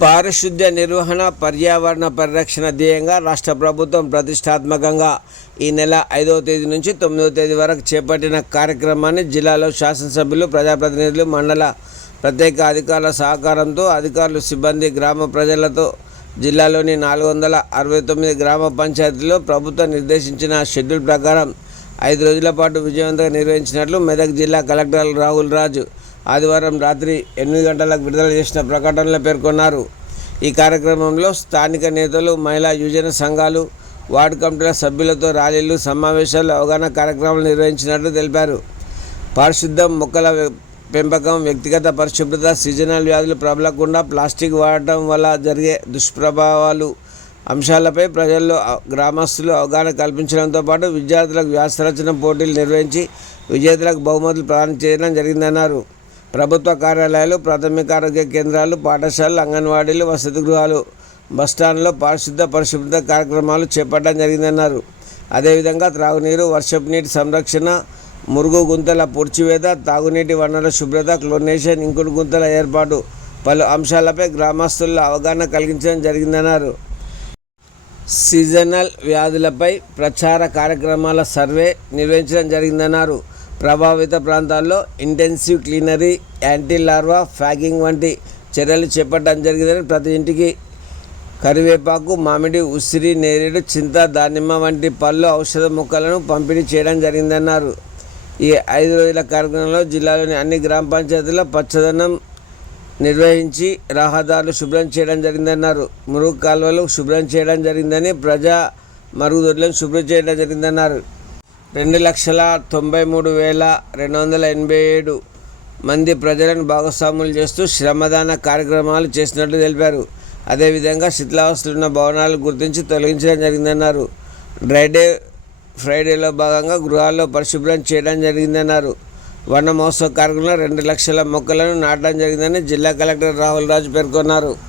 పారిశుద్ధ్య నిర్వహణ పర్యావరణ పరిరక్షణ ధ్యేయంగా రాష్ట్ర ప్రభుత్వం ప్రతిష్టాత్మకంగా ఈ నెల ఐదవ తేదీ నుంచి తొమ్మిదవ తేదీ వరకు చేపట్టిన కార్యక్రమాన్ని జిల్లాలో శాసనసభ్యులు ప్రజాప్రతినిధులు మండల ప్రత్యేక అధికారుల సహకారంతో అధికారులు సిబ్బంది గ్రామ ప్రజలతో జిల్లాలోని నాలుగు వందల అరవై తొమ్మిది గ్రామ పంచాయతీల్లో ప్రభుత్వం నిర్దేశించిన షెడ్యూల్ ప్రకారం ఐదు రోజుల పాటు విజయవంతంగా నిర్వహించినట్లు మెదక్ జిల్లా కలెక్టర్ రాహుల్ రాజు ఆదివారం రాత్రి ఎనిమిది గంటలకు విడుదల చేసిన ప్రకటనలో పేర్కొన్నారు. ఈ కార్యక్రమంలో స్థానిక నేతలు మహిళా యువజన సంఘాలు వార్డు కమిటీల సభ్యులతో ర్యాలీలు సమావేశాలు అవగాహన కార్యక్రమాలు నిర్వహించినట్లు తెలిపారు. పారిశుద్ధం మొక్కల పెంపకం వ్యక్తిగత పరిశుభ్రత సీజనల్ వ్యాధులు ప్రబలకుండా ప్లాస్టిక్ వాడటం వల్ల జరిగే దుష్ప్రభావాలు అంశాలపై ప్రజల్లో గ్రామస్తులు అవగాహన కల్పించడంతో పాటు విద్యార్థులకు వ్యాసరచన పోటీలు నిర్వహించి విజేతలకు బహుమతులు ప్రదానం చేయడం జరిగిందన్నారు. ప్రభుత్వ కార్యాలయాలు ప్రాథమిక ఆరోగ్య కేంద్రాలు పాఠశాలలు అంగన్వాడీలు వసతి గృహాలు బస్టాండ్లో పారిశుద్ధ పరిశుభ్రత కార్యక్రమాలు చేపట్టడం జరిగిందన్నారు. అదేవిధంగా త్రాగునీరు వర్షపు నీటి సంరక్షణ మురుగు గుంతల పూడ్చివేత తాగునీటి వనరుల శుభ్రత క్లోనేషన్ ఇంకుడు గుంతల ఏర్పాటు పలు అంశాలపై గ్రామస్తుల్లో అవగాహన కలిగించడం జరిగిందన్నారు. సీజనల్ వ్యాధులపై ప్రచార కార్యక్రమాల సర్వే నిర్వహించడం జరిగిందన్నారు. ప్రభావిత ప్రాంతాల్లో ఇంటెన్సివ్ క్లీనరీ యాంటీ లార్వా ఫ్యాగింగ్ వంటి చర్యలు చేపట్టడం జరిగిందని ప్రతి ఇంటికి కరివేపాకు మామిడి ఉసిరి నేరేడు చింత దానిమ్మ వంటి పళ్ళు ఔషధ మొక్కలను పంపిణీ చేయడం జరిగిందన్నారు. ఈ ఐదు రోజుల కార్యక్రమంలో జిల్లాలోని అన్ని గ్రామ పంచాయతీల్లో పచ్చదనం నిర్వహించి రహదారులు శుభ్రం చేయడం జరిగిందన్నారు. మురుగు కాలువలు శుభ్రం చేయడం జరిగిందని ప్రజా మరుగుదొడ్లను శుభ్రం చేయడం జరిగిందన్నారు. రెండు లక్షల తొంభై మూడు వేల రెండు వందల ఎనభై ఏడు మంది ప్రజలను భాగస్వాములు చేస్తూ శ్రమదాన కార్యక్రమాలు చేసినట్లు తెలిపారు. అదేవిధంగా శిథిలావస్థలు ఉన్న భవనాలు గుర్తించి తొలగించడం జరిగిందన్నారు. డ్రైడే ఫ్రైడేలో భాగంగా గృహాల్లో పరిశుభ్రం చేయడం జరిగిందన్నారు. వన మహోత్సవ కార్యక్రమంలో రెండు లక్షల మొక్కలను నాటడం జరిగిందని జిల్లా కలెక్టర్ రాహుల్ రాజు పేర్కొన్నారు.